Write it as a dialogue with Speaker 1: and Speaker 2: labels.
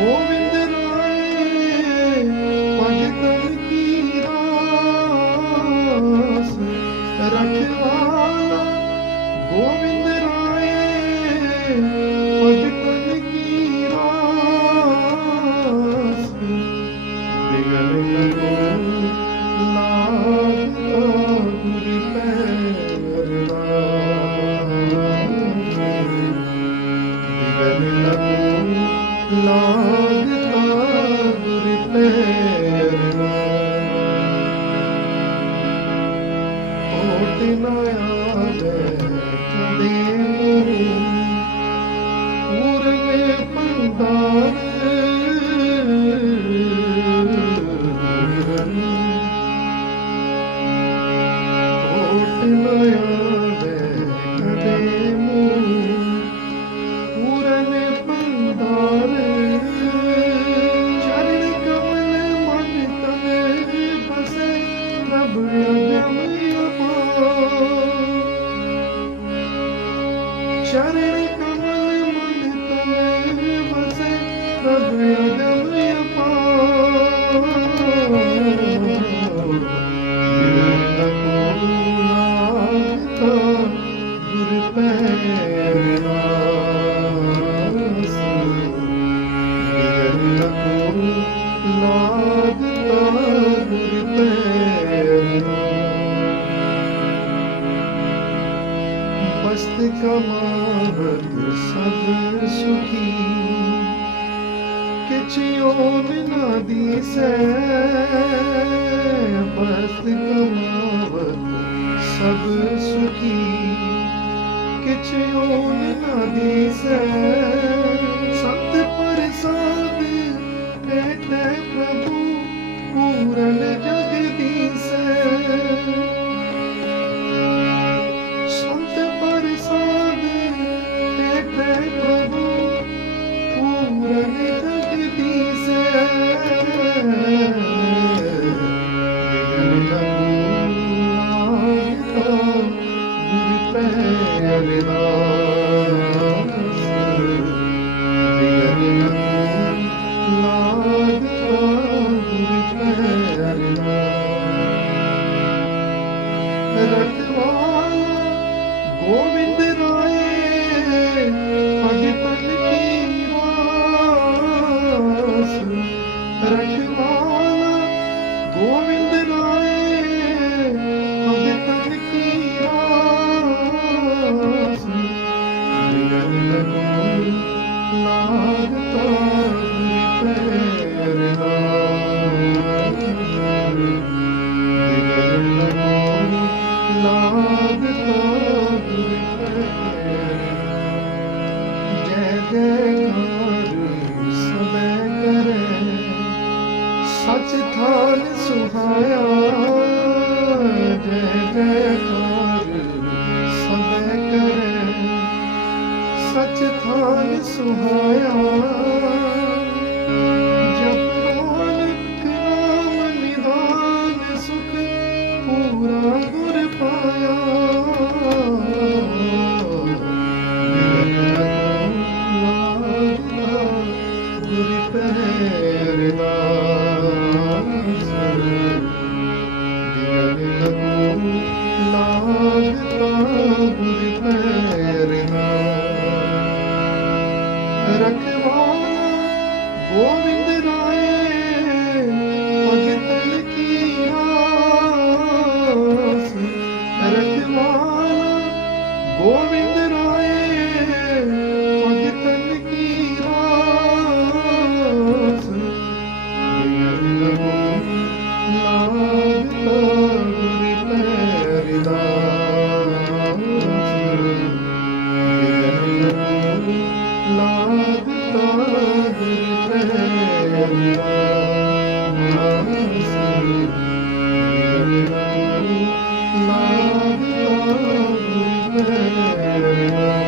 Speaker 1: Oh. இணையாத ஊரே பந்தாரு கோட்டிலையா ਸੁਖੀ ਕਿਛਿਓ ਬਿਨਾ ਦੀਸੈ ਬਸ ਕਮਾਵਤ ਸਭ ਸੁਖੀ ਕਿਛਿਓ ਬਿਨਾ ਦੀਸੈ Thank you. ਲਾਗੇ ਘਰ ਸਦੇ ਕਰੇ ਸੱਚ ਥਾਨ ਸੁਹਾਇਆ ਜੈ ਘਰ ਸਦੇ ਕਰੇ ਸੱਚ ਥਾਨ ਸੁਹਾਇਆ Música